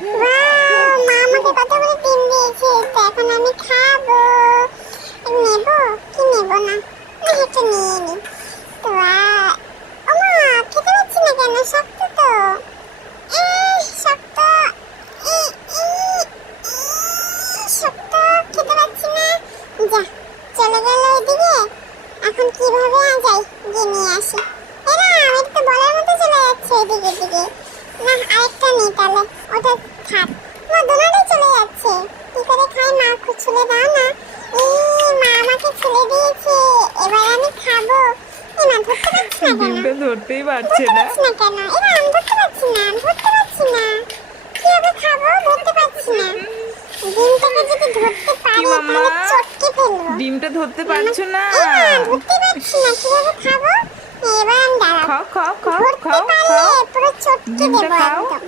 Wow, মা আমাকে কতগুলো ডিম দিয়েছে, তো এখন আমি খাবো। নেব কি নেব না, না এটা নিয়ে নি। তো ওমা, খেতে পাচ্ছি না কেন, শক্ত তো, শক্ত, ই, ই, ই, শক্ত, খেতে পাচ্ছি না। যা, চলে গেল ওইদিকে। এখন কিভাবে যাই, গিয়ে নিয়ে আসি। এরা এটা তো বলার মতো চলে যাচ্ছে এদিকে দিকে। না আরেকটা নেই, তাহলে ওটা থাক। মা দোনাটাই চলে যাচ্ছে, কি করে খাই? মা ছুলে দাও না। মা আমাকে ছুলে দিয়েছে, এবার আমি খাবো। না ধরতে পারছি না কেন, ডিমটা ধরতেই পারছে না। না কেন এরা, আমি ধরতে পারছি না, ধরতে পারছি না, কিভাবে খাবো? ধরতে পারছি না। ডিমটাকে যদি ধরতে পারি কি মাম্মা, তাহলে চটকে ফেলবো। ডিমটা ধরতে পারছো না? ধরতে পারছি না, কিভাবে খাবো? এবার আমি দাঁড়াবো, খাও খাও খাও ধরতে খাও পারলে খাও, পুরো চটকে ডিমটা দেবো খাও। একদম।